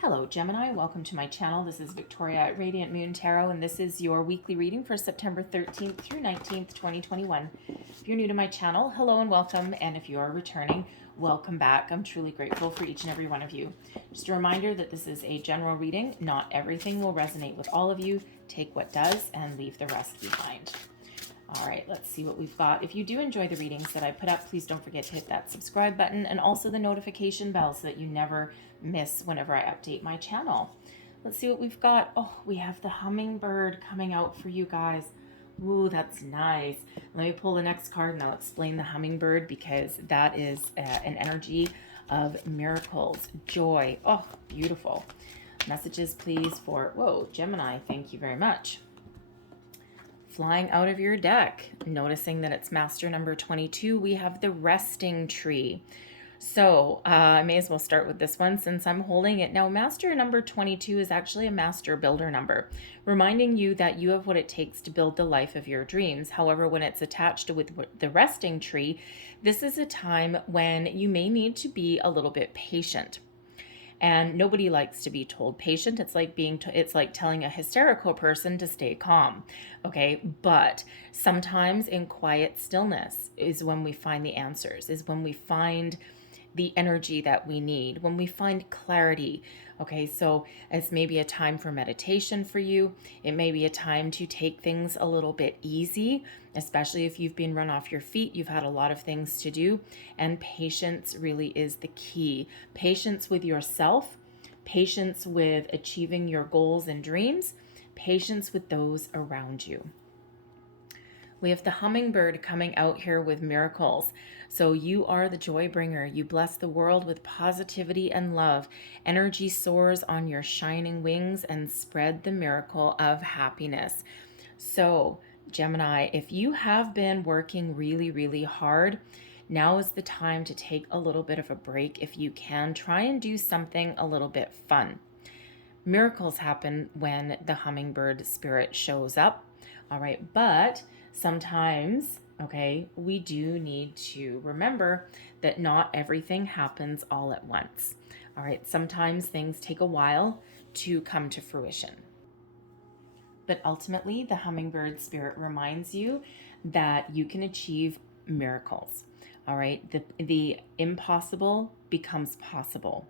Hello Gemini, welcome to my channel. This is Victoria at Radiant Moon Tarot, and this is your weekly reading for September 13th through 19th, 2021. If you're new to my channel, hello and welcome, and if you are returning, welcome back. I'm truly grateful for each and every one of you. Just a reminder that this is a general reading. Not everything will resonate with all of you. Take what does and leave the rest behind. All right, let's see what we've got. If you do enjoy the readings that I put up, please don't forget to hit that subscribe button and also the notification bell so that you never miss whenever I update my channel. Let's see what we've got. Oh, we have the hummingbird coming out for you guys. Ooh, that's nice. Let me pull the next card and I'll explain the hummingbird because that is an energy of miracles, joy. Oh, beautiful. Messages, please, for, whoa, Gemini, thank you very much. Flying out of your deck, noticing that it's master number 22, we have the resting tree. So I may as well start with this one since I'm holding it. Now, master number 22 is actually a master builder number, reminding you that you have what it takes to build the life of your dreams. However, when it's attached with the resting tree, this is a time when you may need to be a little bit patient. And nobody likes to be told patient. It's like it's like telling a hysterical person to stay calm. Okay, but sometimes in quiet stillness is when we find the answers, is when we find the energy that we need, when we find clarity. Okay, so it's maybe a time for meditation for you. It may be a time to take things a little bit easy, especially if you've been run off your feet, you've had a lot of things to do, and patience really is the key. Patience with yourself, patience with achieving your goals and dreams, patience with those around you. We have the hummingbird coming out here with miracles. So you are the joy bringer. You bless the world with positivity and love. Energy soars on your shining wings and spread the miracle of happiness. So Gemini, if you have been working really, really hard, now is the time to take a little bit of a break. If you can, try and do something a little bit fun. Miracles happen when the hummingbird spirit shows up. All right, but sometimes, okay, we do need to remember that not everything happens all at once. All right, sometimes things take a while to come to fruition. But ultimately, the hummingbird spirit reminds you that you can achieve miracles. All right, the impossible becomes possible.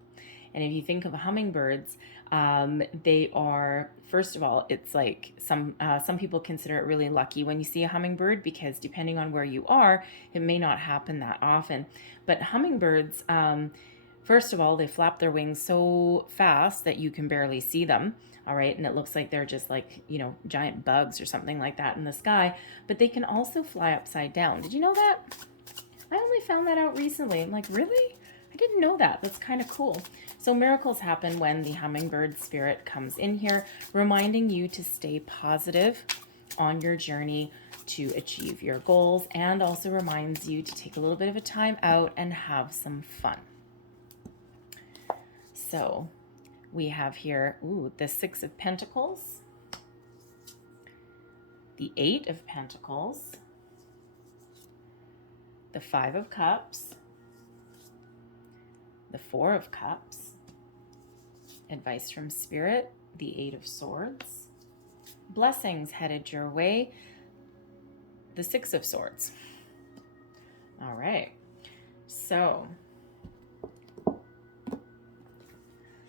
And if you think of hummingbirds, they are, first of all, it's like some people consider it really lucky when you see a hummingbird because depending on where you are, it may not happen that often. But hummingbirds, first of all, they flap their wings so fast that you can barely see them. All right, and it looks like they're just like, you know, giant bugs or something like that in the sky. But they can also fly upside down. Did you know that? I only found that out recently. I'm like, really? I didn't know that. That's kind of cool. So miracles happen when the hummingbird spirit comes in here, reminding you to stay positive on your journey to achieve your goals, and also reminds you to take a little bit of a time out and have some fun. So we have here, the Six of Pentacles, the Eight of Pentacles, the Five of Cups, the Four of Cups, advice from Spirit, the Eight of Swords, blessings headed your way, the Six of Swords. All right, so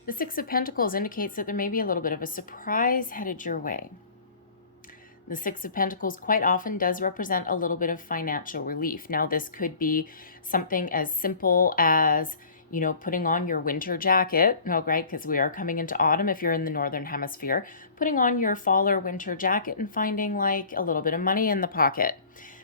the Six of Pentacles indicates that there may be a little bit of a surprise headed your way. The Six of Pentacles quite often does represent a little bit of financial relief. Now, this could be something as simple as, you know, putting on your winter jacket, right? Because we are coming into autumn if you're in the Northern Hemisphere, putting on your fall or winter jacket and finding like a little bit of money in the pocket.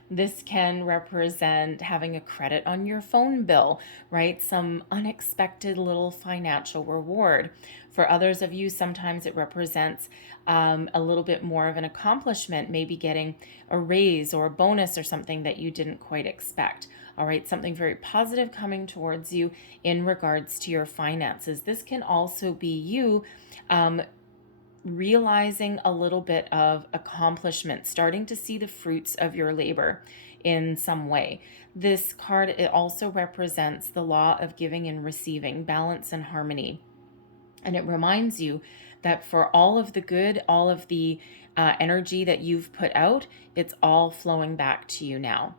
This can represent having a credit on your phone bill, right? Some unexpected little financial reward. For others of you, sometimes it represents a little bit more of an accomplishment, maybe getting a raise or a bonus or something that you didn't quite expect. All right, something very positive coming towards you in regards to your finances. This can also be you realizing a little bit of accomplishment, starting to see the fruits of your labor in some way. This card, it also represents the law of giving and receiving, balance and harmony. And it reminds you that for all of the good, all of the energy that you've put out, it's all flowing back to you now.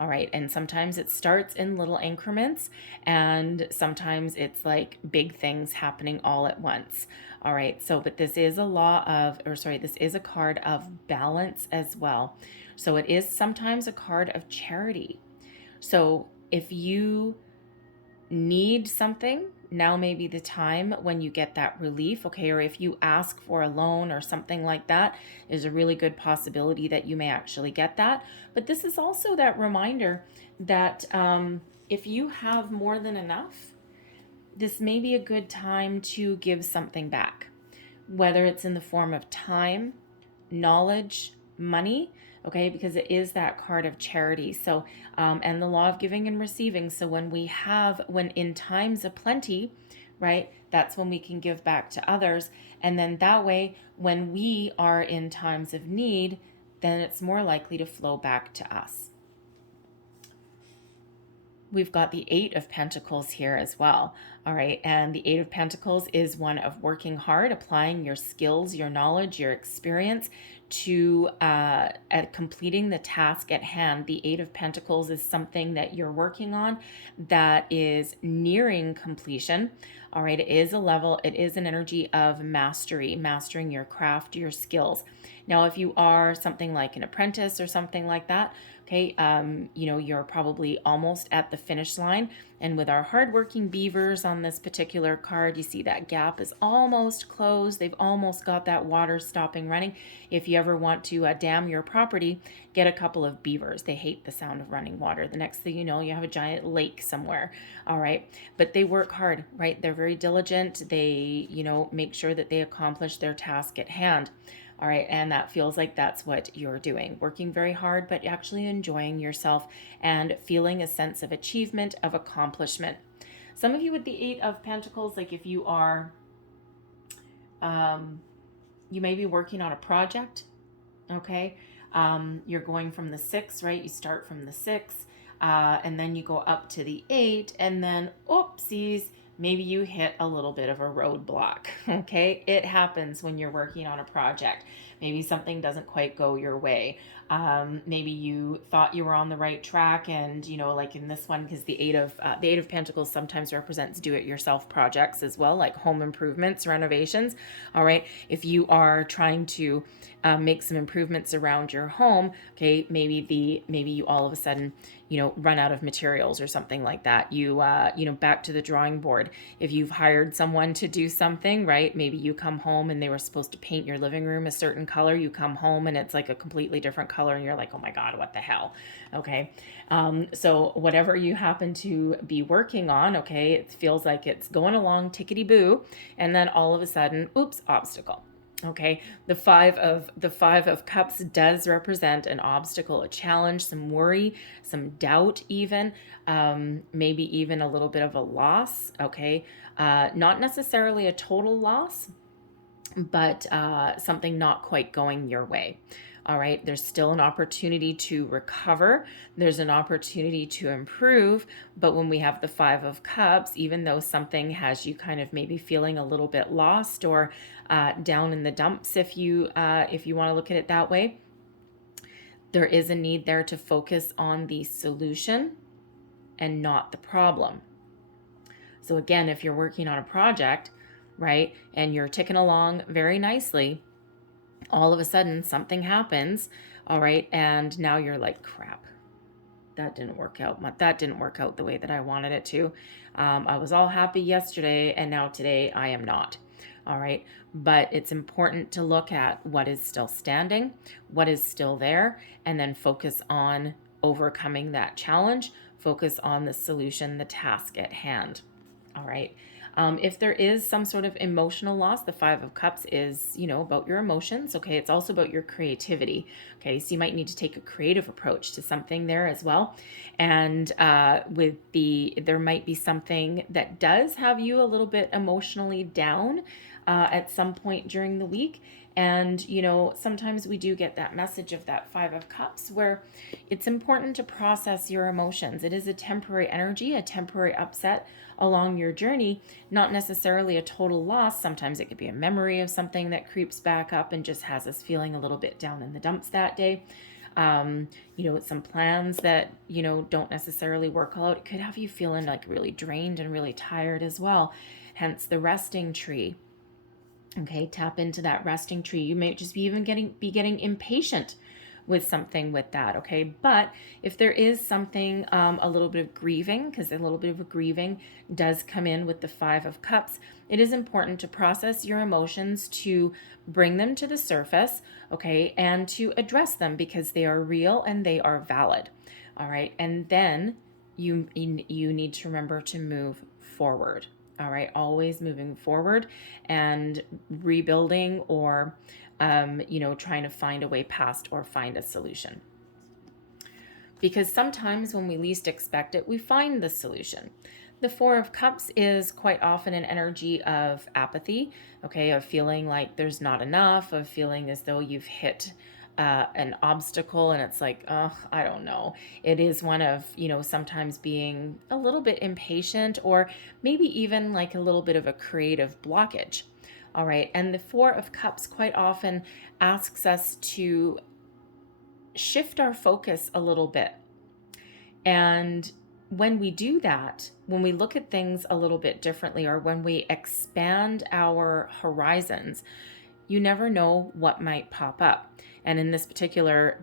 All right. And sometimes it starts in little increments, and sometimes it's like big things happening all at once. All right. So, but this is this is a card of balance as well. So it is sometimes a card of charity. So if you need something, now may be the time when you get that relief, okay? Or if you ask for a loan or something like that, is a really good possibility that you may actually get that. But this is also that reminder that if you have more than enough, this may be a good time to give something back, whether it's in the form of time, knowledge, money, okay, because it is that card of charity. So, and the law of giving and receiving. So when in times of plenty, right, that's when we can give back to others. And then that way, when we are in times of need, then it's more likely to flow back to us. We've got the Eight of Pentacles here as well. All right. And the Eight of Pentacles is one of working hard, applying your skills, your knowledge, your experience to at completing the task at hand. The Eight of Pentacles is something that you're working on that is nearing completion. All right. It is an energy of mastery, mastering your craft, your skills. Now, if you are something like an apprentice or something like that, okay, you're probably almost at the finish line. And with our hardworking beavers on this particular card, you see that gap is almost closed. They've almost got that water stopping running. If you ever want to dam your property, get a couple of beavers. They hate the sound of running water. The next thing you know, you have a giant lake somewhere. All right. But they work hard, right? They're very diligent. They, make sure that they accomplish their task at hand. All right, and that feels like that's what you're doing, working very hard, but actually enjoying yourself and feeling a sense of achievement, of accomplishment. Some of you with the Eight of Pentacles, like if you are, you may be working on a project, okay? You're going from the 6, right? You start from the 6, and then you go up to the 8, and then, oopsies, maybe you hit a little bit of a roadblock, okay? It happens when you're working on a project. Maybe something doesn't quite go your way. Maybe you thought you were on the right track, and like in this one, because the Eight of Pentacles sometimes represents do-it-yourself projects as well, like home improvements, renovations. All right, if you are trying to make some improvements around your home, okay, maybe you all of a sudden run out of materials or something like that. You back to the drawing board. If you've hired someone to do something, right? Maybe you come home and they were supposed to paint your living room a certain color. You come home and it's like a completely different color and you're like, oh my God, what the hell? Okay. So whatever you happen to be working on, okay, it feels like it's going along tickety-boo. And then all of a sudden, oops, obstacle. Okay, the five of Cups does represent an obstacle, a challenge, some worry, some doubt, even maybe even a little bit of a loss. Okay, not necessarily a total loss, but something not quite going your way. All right, there's still an opportunity to recover. There's an opportunity to improve. But when we have the Five of Cups, even though something has you kind of maybe feeling a little bit lost or down in the dumps, if you want to look at it that way, there is a need there to focus on the solution and not the problem. So again, if you're working on a project, right, and you're ticking along very nicely, all of a sudden something happens, all right, and now you're like, crap, that didn't work out. That didn't work out the way that I wanted it to. I was all happy yesterday, and now today I am not. All right, but it's important to look at what is still standing, what is still there, and then focus on overcoming that challenge, focus on the solution, the task at hand. All right. If there is some sort of emotional loss, the Five of Cups is, about your emotions. Okay. It's also about your creativity. Okay. So you might need to take a creative approach to something there as well. And there might be something that does have you a little bit emotionally down. at some point during the week. And, you know, sometimes we do get that message of that Five of Cups where it's important to process your emotions. It is a temporary energy, a temporary upset along your journey, not necessarily a total loss. Sometimes it could be a memory of something that creeps back up and just has us feeling a little bit down in the dumps that day. You know, it's some plans that, you know, don't necessarily work out. It could have you feeling like really drained and really tired as well. Hence the resting tree. Okay, tap into that resting tree. You may just be even getting impatient with something with that, okay? But if there is something, a little bit of grieving, because a little bit of grieving does come in with the Five of Cups, it is important to process your emotions, to bring them to the surface, okay, and to address them because they are real and they are valid, all right? And then you need to remember to move forward. All right, always moving forward and rebuilding or, you know, trying to find a way past or find a solution. Because sometimes when we least expect it, we find the solution. The Four of Cups is quite often an energy of apathy, okay, of feeling like there's not enough, of feeling as though you've hit an obstacle and it's like, oh, I don't know. It is one of, you know, sometimes being a little bit impatient or maybe even like a little bit of a creative blockage. All right. And the Four of Cups quite often asks us to shift our focus a little bit. And when we do that, when we look at things a little bit differently, or when we expand our horizons, you never know what might pop up. And in this particular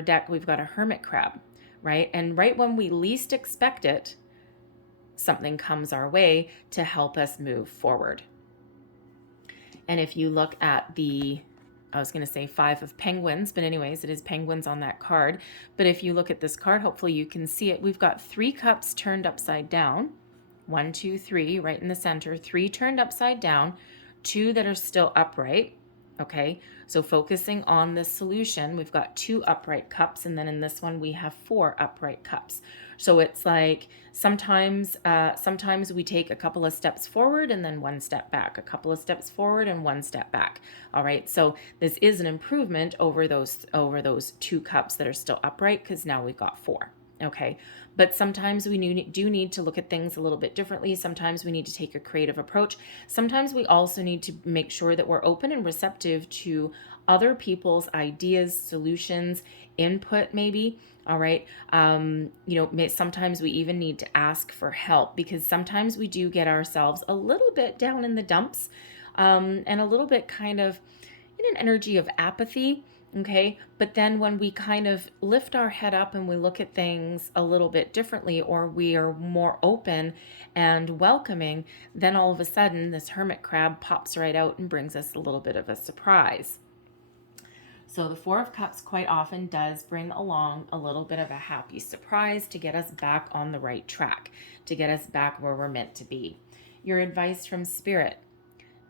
deck, we've got a hermit crab, right? And right when we least expect it, something comes our way to help us move forward. And if you look at the, I was going to say Five of Penguins, but anyways, it is penguins on that card. But if you look at this card, hopefully you can see it. We've got 3 cups turned upside down. 1, 2, 3, right in the center. 3 turned upside down. 2 that are still upright. Okay, so focusing on the solution, we've got 2 upright cups, and then in this one we have 4 upright cups. So it's like sometimes we take a couple of steps forward and then 1 step back, a couple of steps forward and 1 step back. All right, so this is an improvement over those 2 cups that are still upright, because now we've got 4. Okay, but sometimes we do need to look at things a little bit differently. Sometimes we need to take a creative approach. Sometimes we also need to make sure that we're open and receptive to other people's ideas, solutions, input maybe. All right. You know, sometimes we even need to ask for help, because sometimes we do get ourselves a little bit down in the dumps, and a little bit kind of in an energy of apathy. Okay, but then when we kind of lift our head up and we look at things a little bit differently, or we are more open and welcoming, then all of a sudden this hermit crab pops right out and brings us a little bit of a surprise. So the Four of Cups quite often does bring along a little bit of a happy surprise to get us back on the right track, to get us back where we're meant to be. Your advice from Spirit: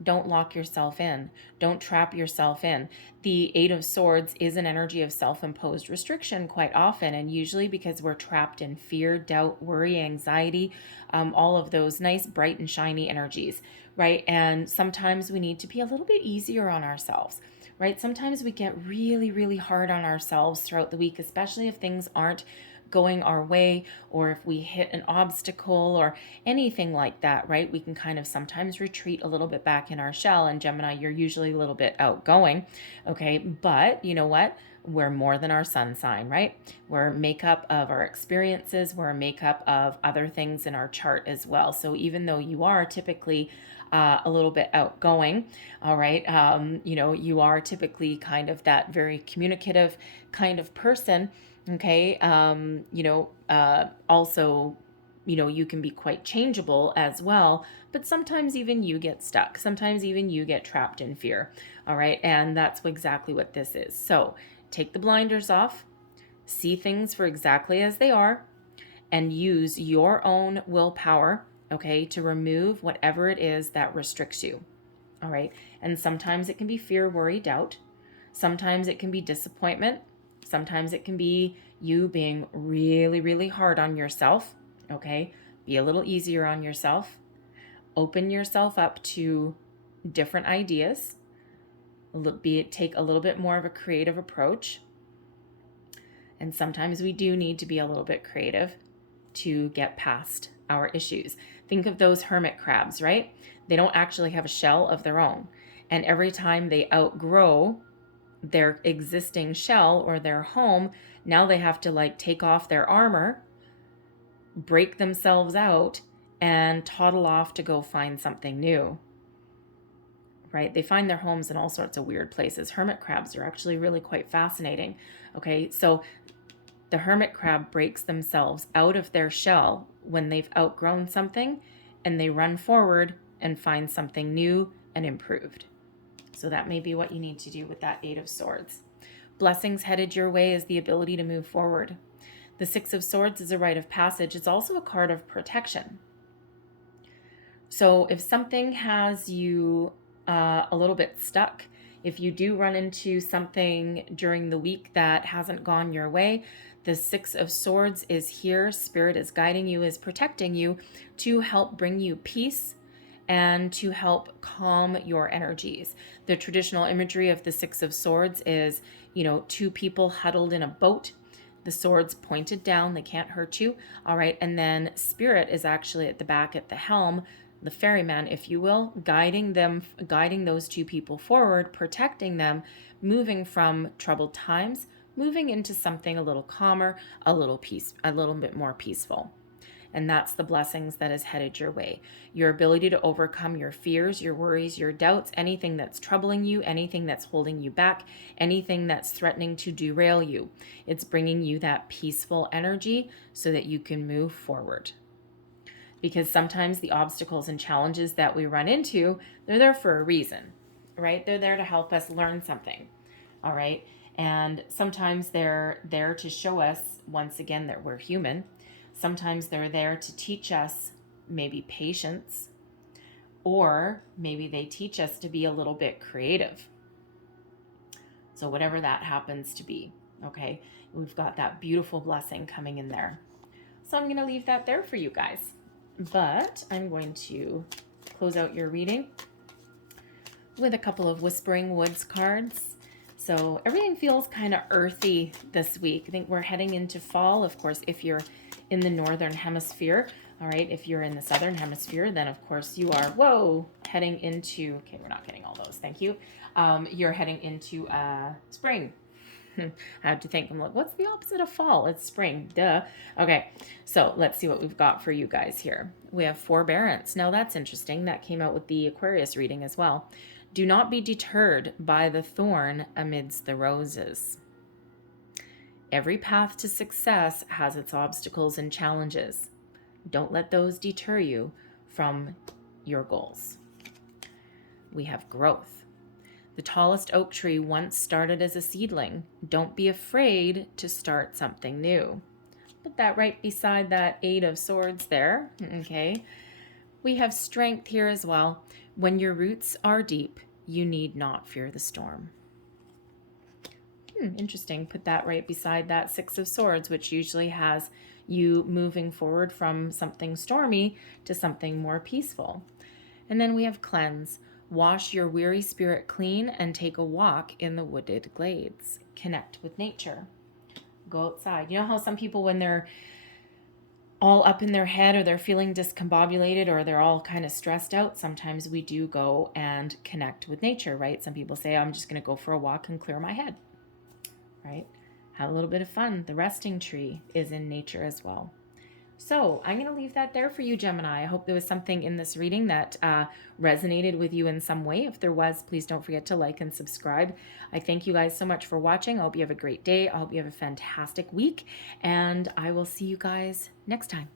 don't lock yourself in. Don't trap yourself in. The Eight of Swords is an energy of self-imposed restriction quite often, and usually because we're trapped in fear, doubt, worry, anxiety, all of those nice, bright and shiny energies, right? And sometimes we need to be a little bit easier on ourselves, right? Sometimes we get really, really hard on ourselves throughout the week, especially if things aren't going our way, or if we hit an obstacle or anything like that, right? We can kind of sometimes retreat a little bit back in our shell. And Gemini, you're usually a little bit outgoing, okay? But you know what? We're more than our sun sign, right? We're a makeup of our experiences. We're a makeup of other things in our chart as well. So even though you are typically a little bit outgoing, all right, you know, you are typically kind of that very communicative kind of person. Okay. You know, also, you know, you can be quite changeable as well, but sometimes even you get stuck. Sometimes even you get trapped in fear. All right. And that's exactly what this is. So take the blinders off, see things for exactly as they are, and use your own willpower, okay, to remove whatever it is that restricts you. All right. And sometimes it can be fear, worry, doubt. Sometimes it can be disappointment. Sometimes it can be you being really, really hard on yourself, okay? Be a little easier on yourself. Open yourself up to different ideas, take a little bit more of a creative approach. And sometimes we do need to be a little bit creative to get past our issues. Think of those hermit crabs, right? They don't actually have a shell of their own. And every time they outgrow their existing shell or their home, now they have to like take off their armor, break themselves out, and toddle off to go find something new. Right? They find their homes in all sorts of weird places. Hermit crabs are actually really quite fascinating. Okay, so the hermit crab breaks themselves out of their shell when they've outgrown something, and they run forward and find something new and improved. So that may be what you need to do with that Eight of Swords. Blessings headed your way is the ability to move forward. The Six of Swords is a rite of passage. It's also a card of protection. So if something has you a little bit stuck, if you do run into something during the week that hasn't gone your way, the Six of Swords is here. Spirit is guiding you, is protecting you to help bring you peace and to help calm your energies. The traditional imagery of the Six of Swords is, two people huddled in a boat, the swords pointed down, they can't hurt you. All right. And then Spirit is actually at the back at the helm, the ferryman, if you will, guiding those two people forward, protecting them, moving from troubled times, moving into something a little calmer, a little bit more peaceful. And that's the blessings that is headed your way. Your ability to overcome your fears, your worries, your doubts, anything that's troubling you, anything that's holding you back, anything that's threatening to derail you. It's bringing you that peaceful energy so that you can move forward. Because sometimes the obstacles and challenges that we run into, they're there for a reason, right? They're there to help us learn something, all right? And sometimes they're there to show us, once again, that we're human. Sometimes they're there to teach us maybe patience, or maybe they teach us to be a little bit creative. So whatever that happens to be, okay? We've got that beautiful blessing coming in there. So I'm going to leave that there for you guys. But I'm going to close out your reading with a couple of Whispering Woods cards. So everything feels kind of earthy this week. I think we're heading into fall. Of course, if you're in the northern hemisphere, all right, if you're in the southern hemisphere, then of course you are, heading into, okay, we're not getting all those, thank you. You're heading into spring. I have to think, I'm like, what's the opposite of fall? It's spring, duh. Okay, so let's see what we've got for you guys here. We have forbearance. Now that's interesting. That came out with the Aquarius reading as well. Do not be deterred by the thorn amidst the roses. Every path to success has its obstacles and challenges. Don't let those deter you from your goals. We have growth. The tallest oak tree once started as a seedling. Don't be afraid to start something new. Put that right beside that Eight of Swords there. Okay. We have strength here as well. When your roots are deep, you need not fear the storm. Interesting. Put that right beside that Six of Swords, which usually has you moving forward from something stormy to something more peaceful. And then we have cleanse. Wash your weary spirit clean and take a walk in the wooded glades. Connect with nature. Go outside. You know how some people, when they're all up in their head or they're feeling discombobulated or they're all kind of stressed out, sometimes we do go and connect with nature, right? Some people say, I'm just going to go for a walk and clear my head, right? Have a little bit of fun. The resting tree is in nature as well. So I'm going to leave that there for you, Gemini. I hope there was something in this reading that resonated with you in some way. If there was, please don't forget to like and subscribe. I thank you guys so much for watching. I hope you have a great day. I hope you have a fantastic week. And I will see you guys next time.